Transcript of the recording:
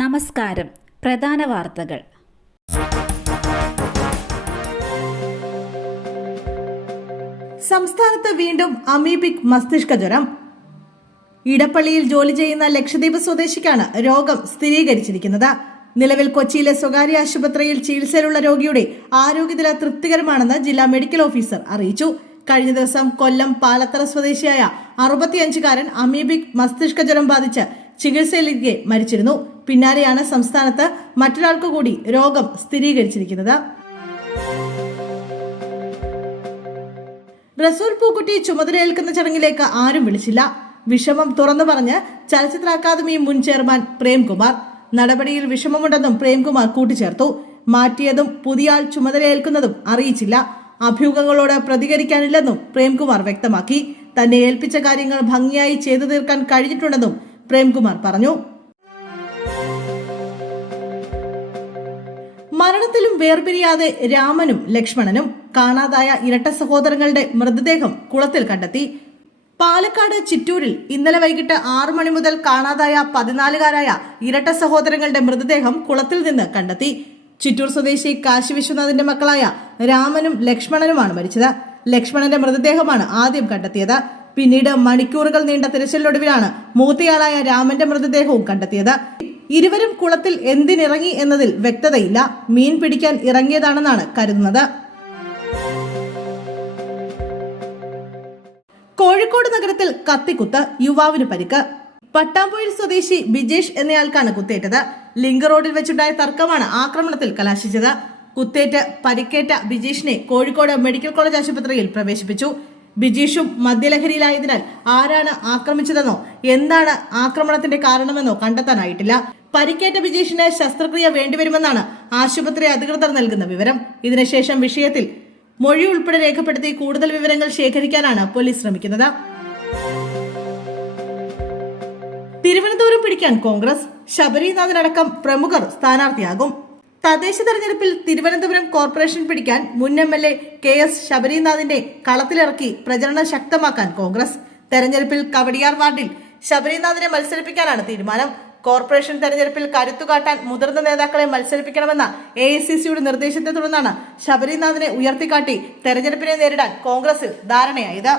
നമസ്കാരം. പ്രധാന വാർത്തകൾ. സംസ്ഥാനത്ത് വീണ്ടും അമീബിക് മസ്തിഷ്ക ജ്വരം. ഇടപ്പള്ളിയിൽ ജോലി ചെയ്യുന്ന ലക്ഷദ്വീപ് സ്വദേശിക്കാണ് രോഗം സ്ഥിരീകരിച്ചിരിക്കുന്നത്. നിലവിൽ കൊച്ചിയിലെ സ്വകാര്യ ആശുപത്രിയിൽ ചികിത്സയിലുള്ള രോഗിയുടെ ആരോഗ്യനില തൃപ്തികരമാണെന്ന് ജില്ലാ മെഡിക്കൽ ഓഫീസർ അറിയിച്ചു. കഴിഞ്ഞ ദിവസം കൊല്ലം പാലത്തറ സ്വദേശിയായ 65-കാരൻ അമീബിക് മസ്തിഷ്ക ജ്വരം ബാധിച്ച് ചികിത്സയിലേക്ക് മരിച്ചിരുന്നു. പിന്നാലെയാണ് സംസ്ഥാനത്ത് മറ്റൊരാൾക്ക് കൂടി രോഗം സ്ഥിരീകരിച്ചിരിക്കുന്നത്. റസൂൽ പൂക്കുട്ടി ചുമതലയേൽക്കുന്ന ചടങ്ങിലേക്ക് ആരും വിളിച്ചില്ല. വിഷമം തുറന്നു പറഞ്ഞ് ചലച്ചിത്ര അക്കാദമി മുൻ ചെയർമാൻ പ്രേംകുമാർ. നടപടിയിൽ വിഷമമുണ്ടെന്നും പ്രേംകുമാർ കൂട്ടിച്ചേർത്തു. മാറ്റിയതും പുതിയ ആൾ ചുമതലയേൽക്കുന്നതും അറിയിച്ചില്ല. അഭ്യൂഹങ്ങളോട് പ്രതികരിക്കാനില്ലെന്നും പ്രേംകുമാർ വ്യക്തമാക്കി. തന്നെ ഏൽപ്പിച്ച കാര്യങ്ങൾ ഭംഗിയായി ചെയ്തു തീർക്കാൻ കഴിഞ്ഞിട്ടുണ്ടെന്നും പ്രേംകുമാർ പറഞ്ഞു. മരണത്തിലും വേർപിരിയാതെ രാമനും ലക്ഷ്മണനും. കാണാതായ ഇരട്ട സഹോദരങ്ങളുടെ മൃതദേഹം കുളത്തിൽ കണ്ടെത്തി. പാലക്കാട് ചിറ്റൂരിൽ ഇന്നലെ വൈകിട്ട് 6 മണി മുതൽ കാണാതായ 14-കാരായ ഇരട്ട സഹോദരങ്ങളുടെ മൃതദേഹം കുളത്തിൽ നിന്ന് കണ്ടെത്തി. ചിറ്റൂർ സ്വദേശി കാശി വിശ്വനാഥിന്റെ മക്കളായ രാമനും ലക്ഷ്മണനുമാണ് മരിച്ചത്. ലക്ഷ്മണന്റെ മൃതദേഹമാണ് ആദ്യം കണ്ടെത്തിയത്. പിന്നീട് മണിക്കൂറുകൾ നീണ്ട തിരച്ചിലിനൊടുവിലാണ് മൂത്തയാളായ രാമന്റെ മൃതദേഹവും കണ്ടെത്തിയത്. ഇരുവരും കുളത്തിൽ എന്തിനിറങ്ങി എന്നതിൽ വ്യക്തതയില്ല. മീൻ പിടിക്കാൻ ഇറങ്ങിയതാണെന്നാണ് കരുതുന്നത്. കോഴിക്കോട് നഗരത്തിൽ കത്തിക്കുത്ത്, യുവാവിന് പരിക്ക്. പട്ടാമ്പൊയിൽ സ്വദേശി ബിജേഷ് എന്നയാൾക്കാണ് കുത്തേറ്റത്. ലിങ്ക് റോഡിൽ വെച്ചുണ്ടായ തർക്കമാണ് ആക്രമണത്തിൽ കലാശിച്ചത്. കുത്തേറ്റ് പരിക്കേറ്റ ബിജേഷിനെ കോഴിക്കോട് മെഡിക്കൽ കോളേജ് ആശുപത്രിയിൽ പ്രവേശിപ്പിച്ചു. ബിജീഷും മദ്യലഹരിയിലായതിനാൽ ആരാണ് ആക്രമിച്ചതെന്നോ എന്താണ് ആക്രമണത്തിന്റെ കാരണമെന്നോ കണ്ടെത്താനായിട്ടില്ല. പരിക്കേറ്റ ബിജീഷിന് ശസ്ത്രക്രിയ വേണ്ടിവരുമെന്നാണ് ആശുപത്രി അധികൃതർ നൽകുന്ന വിവരം. ഇതിനുശേഷം വിഷയത്തിൽ മൊഴി ഉൾപ്പെടെ രേഖപ്പെടുത്തി കൂടുതൽ വിവരങ്ങൾ ശേഖരിക്കാനാണ് പോലീസ് ശ്രമിക്കുന്നത്. തിരുവനന്തപുരം പിടിക്കാൻ കോൺഗ്രസ്. ശബരിനാഥനടക്കം പ്രമുഖർ സ്ഥാനാർത്ഥിയാകും. തദ്ദേശ തെരഞ്ഞെടുപ്പിൽ തിരുവനന്തപുരം കോർപ്പറേഷൻ പിടിക്കാൻ മുൻ MLA KS ശബരിനാഥിന്റെ കളത്തിലിറക്കി പ്രചരണം ശക്തമാക്കാൻ കോൺഗ്രസ്. തെരഞ്ഞെടുപ്പിൽ കവടിയാർ വാർഡിൽ ശബരിനാഥിനെ മത്സരിപ്പിക്കാനാണ് തീരുമാനം. കോർപ്പറേഷൻ തെരഞ്ഞെടുപ്പിൽ കരുത്തുകാട്ടാൻ മുതിർന്ന നേതാക്കളെ മത്സരിപ്പിക്കണമെന്ന AICCയുടെ നിർദ്ദേശത്തെ തുടർന്നാണ് ശബരിനാഥിനെ ഉയർത്തിക്കാട്ടി തെരഞ്ഞെടുപ്പിനെ നേരിടാൻ കോൺഗ്രസിൽ ധാരണയായത്.